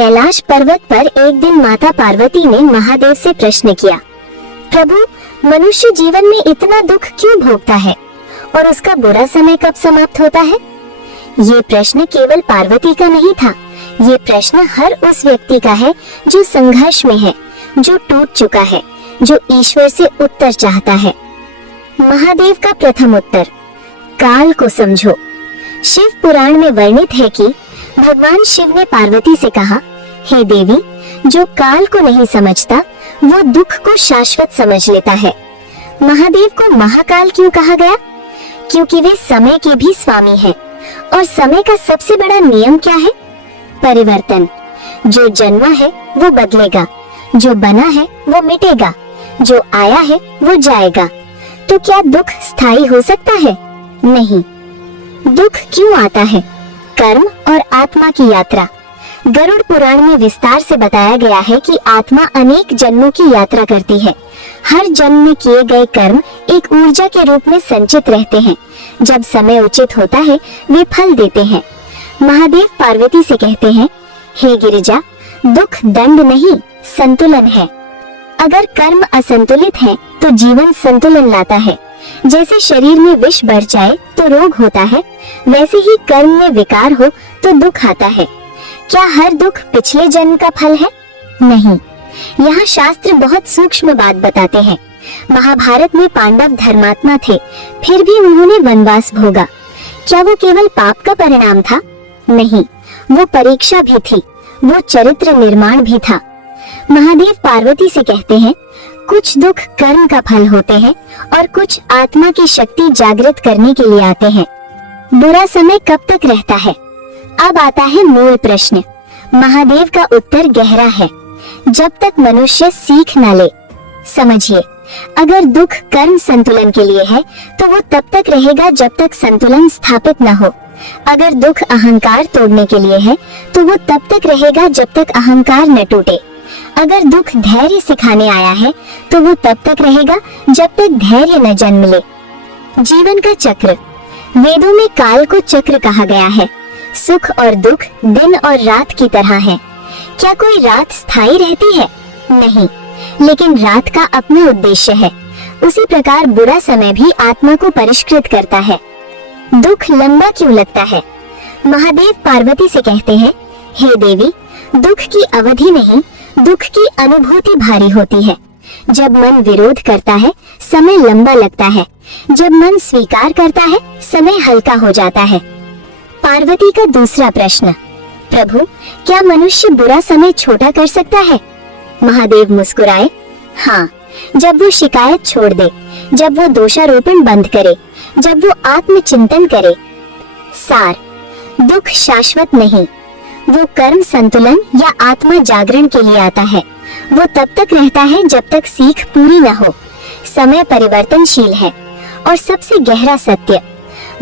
कैलाश पर्वत पर एक दिन माता पार्वती ने महादेव से प्रश्न किया, प्रभु, मनुष्य जीवन में इतना दुख क्यों भोगता है और उसका बुरा समय कब समाप्त होता है? ये प्रश्न केवल पार्वती का नहीं था, ये प्रश्न हर उस व्यक्ति का है जो संघर्ष में है, जो टूट चुका है, जो ईश्वर से उत्तर चाहता है। महादेव का प्रथम उत्तर, काल को समझो। शिव पुराण में वर्णित है कि भगवान शिव ने पार्वती से कहा, हे देवी, जो काल को नहीं समझता वो दुख को शाश्वत समझ लेता है। महादेव को महाकाल क्यों कहा गया? क्योंकि वे समय के भी स्वामी हैं। और समय का सबसे बड़ा नियम क्या है? परिवर्तन। जो जन्मा है वो बदलेगा, जो बना है वो मिटेगा, जो आया है वो जाएगा। तो क्या दुख स्थायी हो सकता है? नहीं। दुख क्यों आता है? कर्म और आत्मा की यात्रा। गरुड़ पुराण में विस्तार से बताया गया है कि आत्मा अनेक जन्मों की यात्रा करती है। हर जन्म में किए गए कर्म एक ऊर्जा के रूप में संचित रहते हैं। जब समय उचित होता है वे फल देते हैं। महादेव पार्वती से कहते हैं, हे गिरिजा, दुख दंड नहीं, संतुलन है। अगर कर्म असंतुलित है तो जीवन संतुलन लाता है। जैसे शरीर में विष बढ़ जाए तो रोग होता है, वैसे ही कर्म में विकार हो तो दुख आता है। क्या हर दुख पिछले जन्म का फल है? नहीं। यहाँ शास्त्र बहुत सूक्ष्म बात बताते हैं। महाभारत में पांडव धर्मात्मा थे, फिर भी उन्होंने वनवास भोगा। क्या वो केवल पाप का परिणाम था? नहीं, वो परीक्षा भी थी, वो चरित्र निर्माण भी था। महादेव पार्वती से कहते हैं, कुछ दुख कर्म का फल होते हैं और कुछ आत्मा की शक्ति जागृत करने के लिए आते हैं। बुरा समय कब तक रहता है? अब आता है मूल प्रश्न। महादेव का उत्तर गहरा है, जब तक मनुष्य सीख न ले। समझिए, अगर दुख कर्म संतुलन के लिए है तो वो तब तक रहेगा जब तक संतुलन स्थापित न हो। अगर दुख अहंकार तोड़ने के लिए है तो वो तब तक रहेगा जब तक अहंकार न टूटे। अगर दुख धैर्य सिखाने आया है तो वो तब तक रहेगा जब तक धैर्य न जन्म ले। जीवन का चक्र। वेदों में काल को चक्र कहा गया है। सुख और दुख दिन और रात की तरह है। क्या कोई रात स्थायी रहती है? नहीं, लेकिन रात का अपना उद्देश्य है। उसी प्रकार बुरा समय भी आत्मा को परिष्कृत करता है। दुख लंबा क्यों लगता है? महादेव पार्वती से कहते हैं, हे देवी, दुख की अवधि नहीं, दुख की अनुभूति भारी होती है। जब मन विरोध करता है समय लंबा लगता है, जब मन स्वीकार करता है समय हल्का हो जाता है। पार्वती का दूसरा प्रश्न, प्रभु, क्या मनुष्य बुरा समय छोटा कर सकता है? महादेव मुस्कुराए, हाँ, जब वो शिकायत छोड़ दे, जब वो दोषारोपण बंद करे, जब वो आत्मचिंतन करे। सार, दुख शाश्वत नहीं, वो कर्म संतुलन या आत्मा जागरण के लिए आता है। वो तब तक रहता है जब तक सीख पूरी न हो। समय परिवर्तनशील है। और सबसे गहरा सत्य,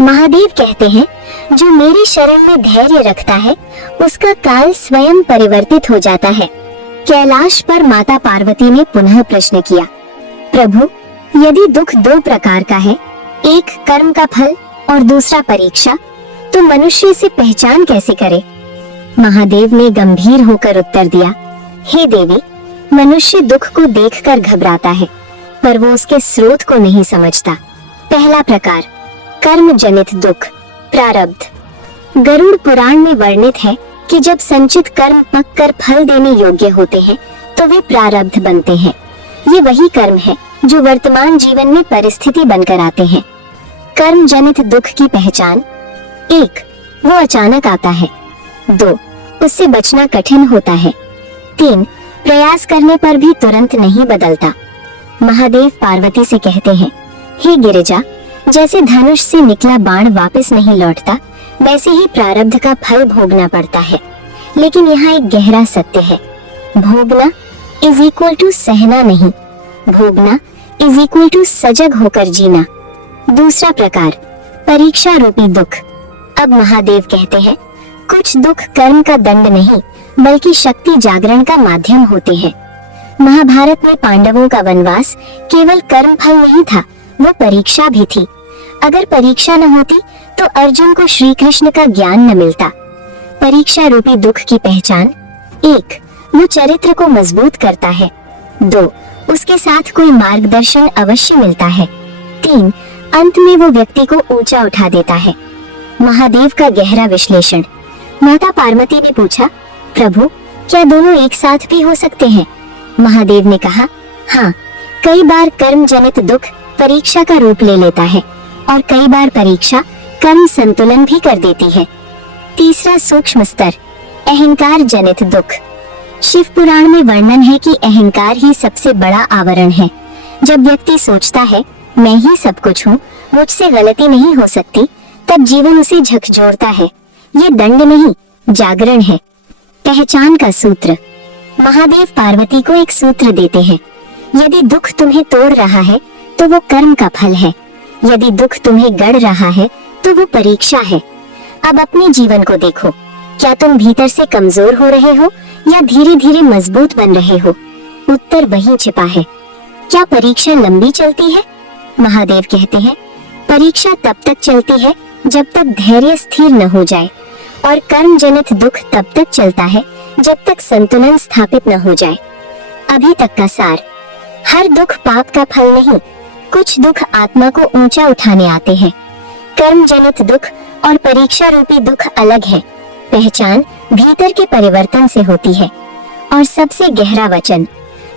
महादेव कहते हैं, जो मेरी शरण में धैर्य रखता है उसका काल स्वयं परिवर्तित हो जाता है। कैलाश पर माता पार्वती ने पुनः प्रश्न किया, प्रभु, यदि दुख दो प्रकार का है, एक कर्म का फल और दूसरा परीक्षा, तो मनुष्य इसे पहचान कैसे करे? महादेव ने गंभीर होकर उत्तर दिया, हे देवी, मनुष्य दुख को देखकर घबराता है, पर वो उसके स्रोत को नहीं समझता। पहला प्रकार, कर्म जनित दुख, प्रारब्ध। गरुड़ पुराण में वर्णित है कि जब संचित कर्म पककर फल देने योग्य होते हैं तो वे प्रारब्ध बनते हैं। ये वही कर्म है जो वर्तमान जीवन में परिस्थिति बनकर आते हैं। कर्म जनित दुख की पहचान, 1, वो अचानक आता है। 2, उससे बचना कठिन होता है। 3, प्रयास करने पर भी तुरंत नहीं बदलता। महादेव पार्वती से कहते हैं, हे गिरिजा, जैसे धनुष से निकला बाण वापस नहीं लौटता, वैसे ही प्रारब्ध का फल भोगना पड़ता है। लेकिन यहाँ एक गहरा सत्य है, भोगना इज इक्वल टू सहना नहीं, भोगना इज इक्वल टू सजग होकर जीना। दूसरा प्रकार, परीक्षा रूपी दुख। अब महादेव कहते हैं, कुछ दुख कर्म का दंड नहीं बल्कि शक्ति जागरण का माध्यम होते हैं। महाभारत में पांडवों का वनवास केवल कर्म फल नहीं था, वो परीक्षा भी थी। अगर परीक्षा न होती तो अर्जुन को श्री कृष्ण का ज्ञान न मिलता। परीक्षा रूपी दुख की पहचान, 1. वो चरित्र को मजबूत करता है। 2. उसके साथ कोई मार्गदर्शन अवश्य मिलता है। 3. अंत में वो व्यक्ति को ऊंचा उठा देता है। महादेव का गहरा विश्लेषण। माता पार्वती ने पूछा, प्रभु क्या दोनों एक साथ भी हो सकते हैं? महादेव ने कहा, हाँ, कई बार कर्म जनित दुख परीक्षा का रूप ले लेता है और कई बार परीक्षा कर्म संतुलन भी कर देती है। तीसरा सूक्ष्म स्तर, अहंकार जनित दुख। शिव पुराण में वर्णन है कि अहंकार ही सबसे बड़ा आवरण है। जब व्यक्ति सोचता है मैं ही सब कुछ हूँ, मुझसे गलती नहीं हो सकती, तब जीवन उसे झकझोरता है। ये दंड नहीं, जागरण है। पहचान का सूत्र। महादेव पार्वती को एक सूत्र देते हैं। यदि दुख तुम्हें तोड़ रहा है तो वो कर्म का फल है, यदि दुख तुम्हें गढ़ रहा है तो वो परीक्षा है। अब अपने जीवन को देखो, क्या तुम भीतर से कमजोर हो रहे हो या धीरे धीरे मजबूत बन रहे हो? उत्तर वहीं छिपा है। क्या परीक्षा लंबी चलती है? महादेव कहते हैं, परीक्षा तब तक चलती है जब तक धैर्य स्थिर न हो जाए, और कर्म जनित दुख तब तक चलता है जब तक संतुलन स्थापित न हो जाए। अभी तक का सार। हर दुख पाप का फल नहीं, कुछ दुख आत्मा को ऊंचा उठाने आते हैं। कर्म जनित दुख और परीक्षा रूपी दुख अलग है। पहचान भीतर के परिवर्तन से होती है। और सबसे गहरा वचन,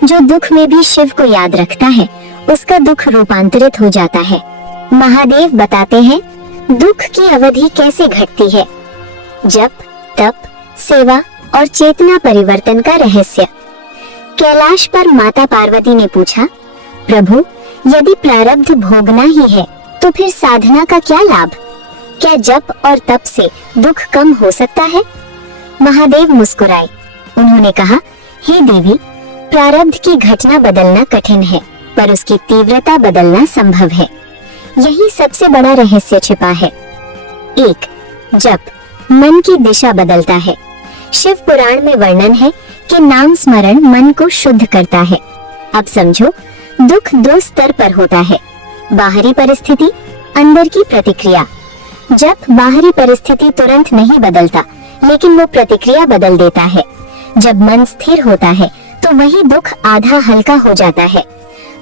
जो दुख में भी शिव को याद रखता है उसका दुख रूपांतरित हो जाता है। महादेव बताते हैं दुख की अवधि कैसे घटती है। जप, तप, सेवा और चेतना परिवर्तन का रहस्य। कैलाश पर माता पार्वती ने पूछा, प्रभु यदि प्रारब्ध भोगना ही है तो फिर साधना का क्या लाभ? क्या जप और तप से दुख कम हो सकता है? महादेव मुस्कुराए। उन्होंने कहा, हे देवी, प्रारब्ध की घटना बदलना कठिन है पर उसकी तीव्रता बदलना संभव है। यही सबसे बड़ा रहस्य छिपा है। 1. जप, मन की दिशा बदलता है। शिव पुराण में वर्णन है कि नाम स्मरण मन को शुद्ध करता है। अब समझो, दुख 2 स्तर पर होता है, बाहरी परिस्थिति, अंदर की प्रतिक्रिया। जप बाहरी परिस्थिति तुरंत नहीं बदलता, लेकिन वो प्रतिक्रिया बदल देता है। जब मन स्थिर होता है तो वही दुख आधा हल्का हो जाता है।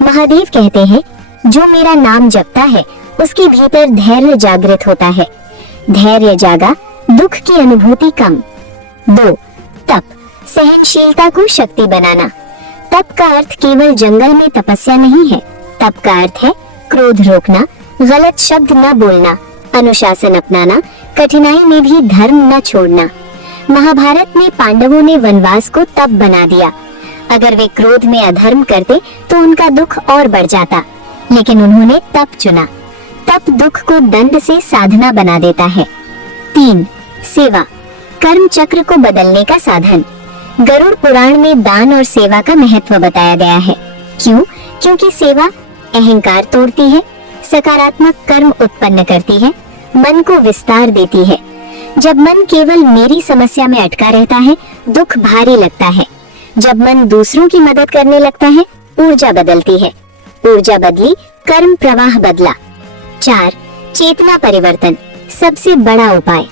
महादेव कहते हैं, जो मेरा नाम जपता है उसके भीतर धैर्य जागृत होता है। धैर्य जागा, दुख की अनुभूति कम। 2. तप, सहनशीलता को शक्ति बनाना। तप का अर्थ केवल जंगल में तपस्या नहीं है। तप का अर्थ है क्रोध रोकना, गलत शब्द न बोलना, अनुशासन अपनाना, कठिनाई में भी धर्म न छोड़ना। महाभारत में पांडवों ने वनवास को तप बना दिया। अगर वे क्रोध में अधर्म करते तो उनका दुख और बढ़ जाता, लेकिन उन्होंने तप चुना। तप दुख को दंड से साधना बना देता है। 3. सेवा, कर्म चक्र को बदलने का साधन। गरुड़ पुराण में दान और सेवा का महत्व बताया गया है। क्यों? क्योंकि सेवा अहंकार तोड़ती है, सकारात्मक कर्म उत्पन्न करती है, मन को विस्तार देती है। जब मन केवल मेरी समस्या में अटका रहता है, दुख भारी लगता है। जब मन दूसरों की मदद करने लगता है, ऊर्जा बदलती है। ऊर्जा बदली, कर्म प्रवाह बदला। 4. चेतना परिवर्तन, सबसे बड़ा उपाय।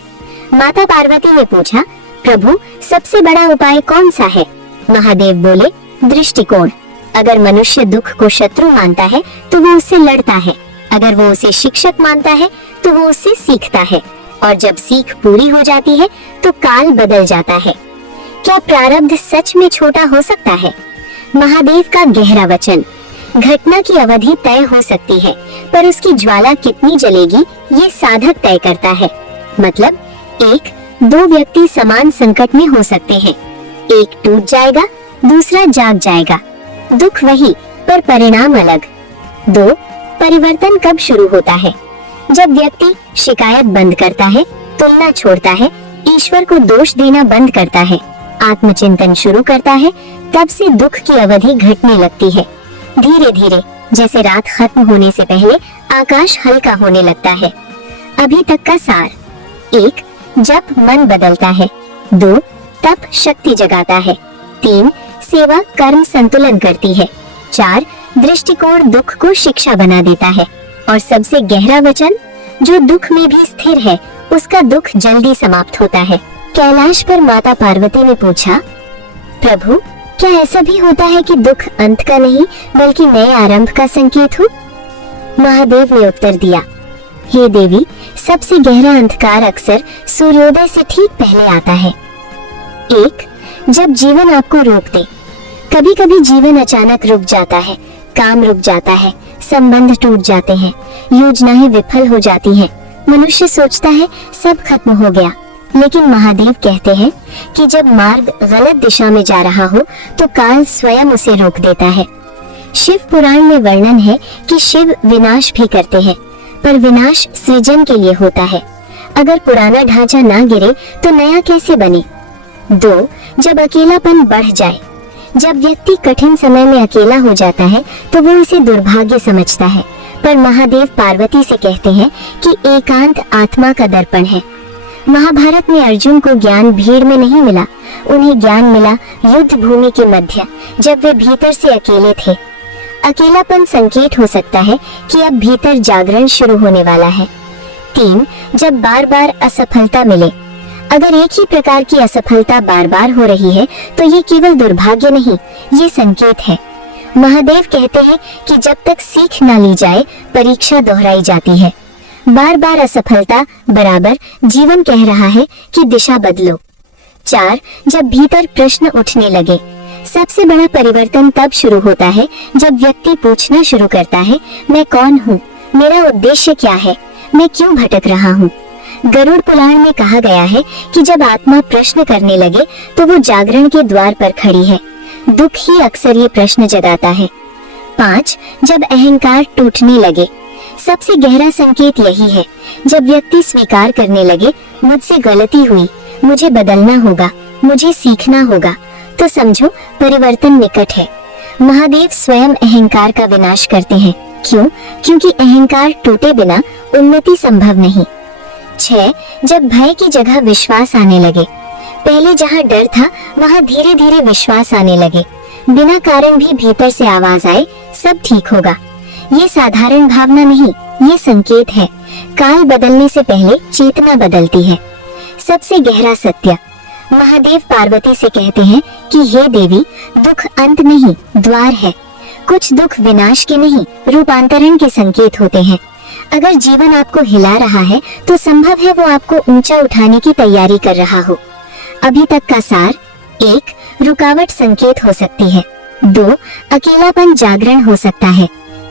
माता पार्वती ने पूछा, प्रभु सबसे बड़ा उपाय कौन सा है? महादेव बोले, दृष्टिकोण। अगर मनुष्य दुख को शत्रु मानता है तो वो उससे लड़ता है, अगर वो उसे शिक्षक मानता है तो वो उससे सीखता है, और जब सीख पूरी हो जाती है तो काल बदल जाता है। क्या प्रारब्ध सच में छोटा हो सकता है? महादेव का गहरा वचन, घटना की अवधि तय हो सकती है पर उसकी ज्वाला कितनी जलेगी ये साधक तय करता है। मतलब 1. 2 व्यक्ति समान संकट में हो सकते हैं, एक टूट जाएगा, दूसरा जाग जाएगा, दुख वही पर परिणाम अलग। 2. परिवर्तन कब शुरू होता है? जब व्यक्ति शिकायत बंद करता है, तुलना छोड़ता है, ईश्वर को दोष देना बंद करता है, आत्मचिंतन शुरू करता है, तब से दुख की अवधि घटने लगती है। धीरे धीरे, जैसे रात खत्म होने से पहले आकाश हल्का होने लगता है। अभी तक का सार। 1. जप मन बदलता है। 2. तप शक्ति जगाता है। 3. सेवा कर्म संतुलन करती है। 4. दृष्टिकोण दुख को शिक्षा बना देता है। और सबसे गहरा वचन, जो दुख में भी स्थिर है उसका दुख जल्दी समाप्त होता है। कैलाश पर माता पार्वती ने पूछा, प्रभु, क्या ऐसा भी होता है कि दुख अंत का नहीं बल्कि नए आरंभ का संकेत हो? महादेव ने उत्तर दिया, हे देवी, सबसे गहरा अंधकार अक्सर सूर्योदय से ठीक पहले आता है। एक, जब जीवन आपको रोक दे। कभी कभी जीवन अचानक रुक जाता है, काम रुक जाता है, संबंध टूट जाते हैं, योजनाएं विफल हो जाती हैं, मनुष्य सोचता है सब खत्म हो गया। लेकिन महादेव कहते हैं कि जब मार्ग गलत दिशा में जा रहा हो तो काल स्वयं उसे रोक देता है। शिव पुराण में वर्णन है कि शिव विनाश भी करते हैं, पर विनाश सृजन के लिए होता है। अगर पुराना ढांचा ना गिरे तो नया कैसे बने? 2, जब अकेलापन बढ़ जाए। जब व्यक्ति कठिन समय में अकेला हो जाता है तो वो इसे दुर्भाग्य समझता है, पर महादेव पार्वती से कहते हैं कि एकांत आत्मा का दर्पण है। महाभारत में अर्जुन को ज्ञान भीड़ में नहीं मिला, उन्हें ज्ञान मिला युद्ध भूमि के मध्य, जब वे भीतर से अकेले थे। अकेलापन संकेत हो सकता है कि अब भीतर जागरण शुरू होने वाला है। 3, जब बार बार असफलता मिले। अगर एक ही प्रकार की असफलता बार बार हो रही है तो ये केवल दुर्भाग्य नहीं, ये संकेत है। महादेव कहते हैं कि जब तक सीख ना ली जाए परीक्षा दोहराई जाती है। बार बार असफलता बराबर जीवन कह रहा है कि दिशा बदलो। 4, जब भीतर प्रश्न उठने लगे। सबसे बड़ा परिवर्तन तब शुरू होता है जब व्यक्ति पूछना शुरू करता है, मैं कौन हूँ, मेरा उद्देश्य क्या है, मैं क्यों भटक रहा हूँ। गरुड़ पुराण में कहा गया है कि जब आत्मा प्रश्न करने लगे तो वो जागरण के द्वार पर खड़ी है। दुख ही अक्सर ये प्रश्न जगाता है। 5, जब अहंकार टूटने लगे। सबसे गहरा संकेत यही है, जब व्यक्ति स्वीकार करने लगे, मुझसे गलती हुई, मुझे बदलना होगा, मुझे सीखना होगा, तो समझो परिवर्तन निकट है। महादेव स्वयं अहंकार का विनाश करते हैं। क्यों? क्योंकि अहंकार टूटे बिना उन्नति संभव नहीं। 6, जब भय की जगह विश्वास आने लगे। पहले जहाँ डर था वहाँ धीरे धीरे विश्वास आने लगे। बिना कारण भी भीतर से आवाज आए, सब ठीक होगा। ये साधारण भावना नहीं, ये संकेत है। काल बदलने से पहले चेतना बदलती है। सबसे गहरा सत्य। महादेव पार्वती से कहते हैं कि हे देवी, दुख अंत नहीं, द्वार है। कुछ दुख विनाश के नहीं, रूपांतरण के संकेत होते हैं। अगर जीवन आपको हिला रहा है तो संभव है वो आपको ऊंचा उठाने की तैयारी कर रहा हो। अभी तक का सार। 1, रुकावट संकेत हो सकती है। 2, अकेलापन जागरण हो सकता है।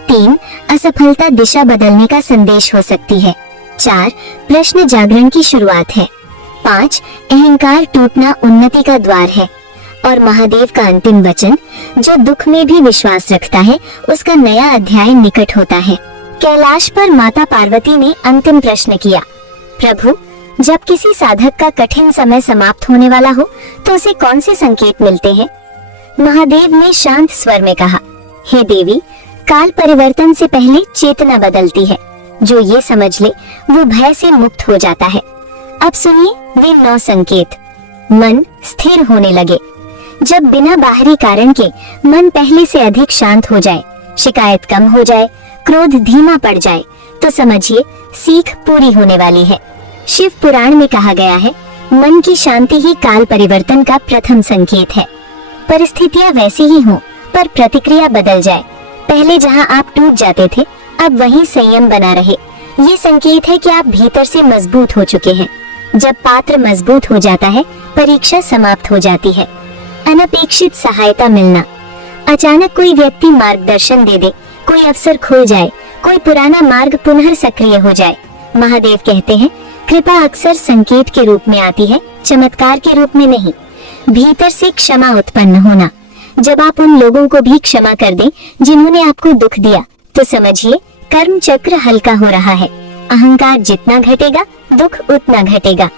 3, असफलता दिशा बदलने का संदेश हो सकती है। 4, प्रश्न जागरण की शुरुआत है। 5, अहंकार टूटना उन्नति का द्वार है। और महादेव का अंतिम वचन, जो दुख में भी विश्वास रखता है उसका नया अध्याय निकट होता है। कैलाश पर माता पार्वती ने अंतिम प्रश्न किया, प्रभु, जब किसी साधक का कठिन समय समाप्त होने वाला हो तो उसे कौन से संकेत मिलते हैं? महादेव ने शांत स्वर में कहा, हे देवी, काल परिवर्तन से पहले चेतना बदलती है। जो ये समझ ले वो भय से मुक्त हो जाता है। अब सुनिए वे 9 संकेत। मन स्थिर होने लगे। जब बिना बाहरी कारण के मन पहले से अधिक शांत हो जाए, शिकायत कम हो जाए, क्रोध धीमा पड़ जाए, तो समझिए सीख पूरी होने वाली है। शिव पुराण में कहा गया है, मन की शांति ही काल परिवर्तन का प्रथम संकेत है। परिस्थितियां वैसी ही हों, पर प्रतिक्रिया बदल जाए। पहले जहां आप टूट जाते थे, अब वहीं संयम बना रहे। ये संकेत है कि आप भीतर से मजबूत हो चुके हैं। जब पात्र मजबूत हो जाता है, परीक्षा समाप्त हो जाती है। अनपेक्षित सहायता मिलना। अचानक कोई व्यक्ति मार्गदर्शन दे दे, कोई अवसर खुल जाए, कोई पुराना मार्ग पुनः सक्रिय हो जाए। महादेव कहते हैं, कृपा अक्सर संकेत के रूप में आती है, चमत्कार के रूप में नहीं। भीतर से क्षमा उत्पन्न होना। जब आप उन लोगों को भी क्षमा कर दें जिन्होंने आपको दुख दिया, तो समझिए कर्म चक्र हल्का हो रहा है। अहंकार जितना घटेगा, दुख उतना घटेगा।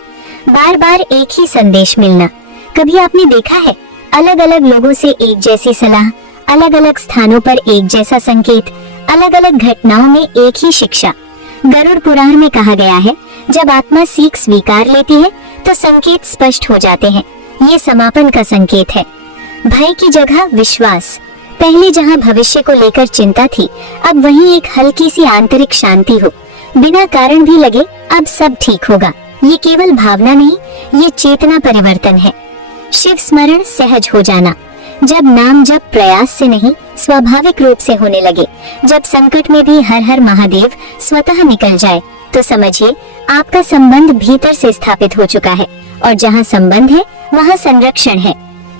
बार बार एक ही संदेश मिलना। कभी आपने देखा है, अलग अलग लोगों से एक जैसी सलाह, अलग अलग स्थानों पर एक जैसा संकेत, अलग अलग घटनाओं में एक ही शिक्षा। गरुड़ पुराण में कहा गया है, जब आत्मा सीख स्वीकार लेती है तो संकेत स्पष्ट हो जाते हैं। ये समापन का संकेत है। भय की जगह विश्वास। पहले जहां भविष्य को लेकर चिंता थी, अब वहीं एक हल्की सी आंतरिक शांति हो। बिना कारण भी लगे अब सब ठीक होगा। ये केवल भावना नहीं, ये चेतना परिवर्तन है। शिव स्मरण सहज हो जाना। जब नाम जप प्रयास से नहीं स्वाभाविक रूप से होने लगे, जब संकट में भी हर हर महादेव स्वतः निकल जाए, तो समझिए आपका संबंध भीतर से स्थापित हो चुका है। और जहाँ संबंध है वहाँ संरक्षण है।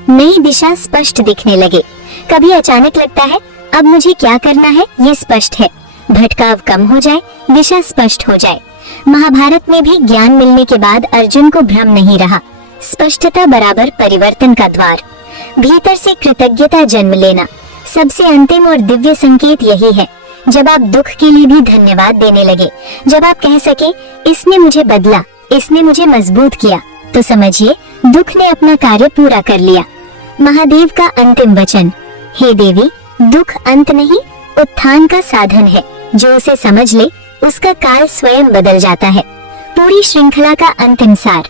नई दिशा स्पष्ट दिखने लगे। कभी अचानक लगता है अब मुझे क्या करना है ये स्पष्ट है। भटकाव कम हो जाए, दिशा स्पष्ट हो जाए। महाभारत में भी ज्ञान मिलने के बाद अर्जुन को भ्रम नहीं रहा। स्पष्टता बराबर परिवर्तन का द्वार। भीतर से कृतज्ञता जन्म लेना। सबसे अंतिम और दिव्य संकेत यही है, जब आप दुख के लिए भी धन्यवाद देने लगे, जब आप कह सके इसने मुझे बदला, इसने मुझे मजबूत किया, तो समझिए दुख ने अपना कार्य पूरा कर लिया। महादेव का अंतिम वचन, हे देवी, दुख अंत नहीं उत्थान का साधन है। जो उसे समझ ले उसका काल स्वयं बदल जाता है। पूरी श्रृंखला का अंतिम सार,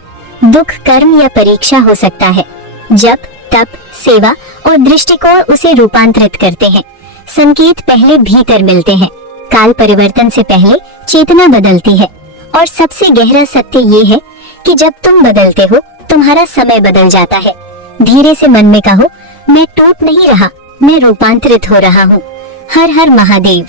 दुख कर्म या परीक्षा हो सकता है। जब तप, सेवा और दृष्टिकोण उसे रूपांतरित करते हैं। संकेत पहले भीतर मिलते हैं। काल परिवर्तन से पहले चेतना बदलती है। और सबसे गहरा सत्य ये है कि जब तुम बदलते हो तुम्हारा समय बदल जाता है। धीरे से मन में कहो, मैं टूट नहीं रहा, मैं रूपांतरित हो रहा हूँ। हर हर महादेव।